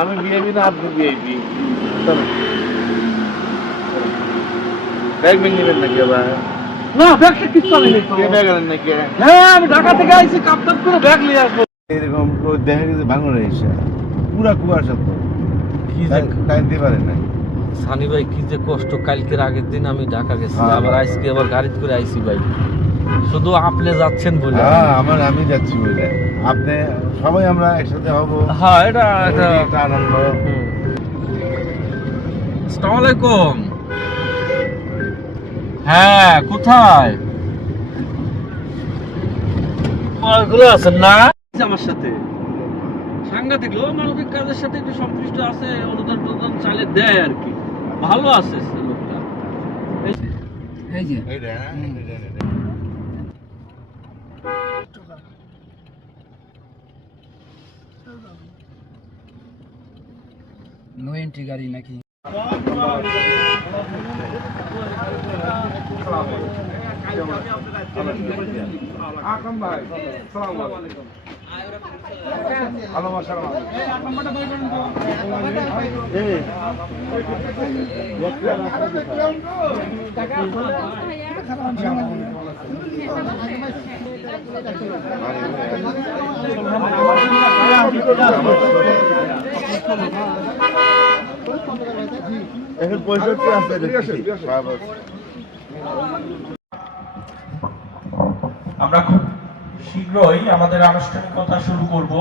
আমি ভিআইপি না, আপনি ভিআইপি। ব্যাগ নেবেন নাকি আবার? না, ব্যাগটা কিছু নেই তো। ব্যাগ আনেন নাকি? হ্যাঁ, আমি ঢাকা থেকে আইছি, কাপ্তান করে ব্যাগ নিয়ে আসবো। এরকম দেখা গেছে ভাঙড়ে এসে পুরা কুয়াশা তো কি যে টাইমতে পারে না। সানি ভাই কি যে কষ্ট, কালকের আগের দিন আমি ঢাকা গেছি, আবার আজকে আবার গাড়িতে করে আইছি ভাই। শুধু আপনি যাচ্ছেন বলে। হ্যাঁ, আমি যাচ্ছি বলে, আপনি সবাই আমরা একসাথে হব। হ্যাঁ, এটা একটা আনন্দ। আসসালামু আলাইকুম। হ্যাঁ, কোথায় গুলো আছেন না আমার সাথে? সাংঘাতিক লোক, মানবিক কাজের সাথে একটু সম্পৃক্ত আছে, অনুদান প্রদান চাইলে দেয় আর কি, ভালো আছে সে লোকটা। এই যে নো এন্ট্রি গাড়ি নাকি? এখন 65 আছে। আমরা খুব শীঘ্রই আমাদের আনুষ্ঠানিকতা শুরু করব।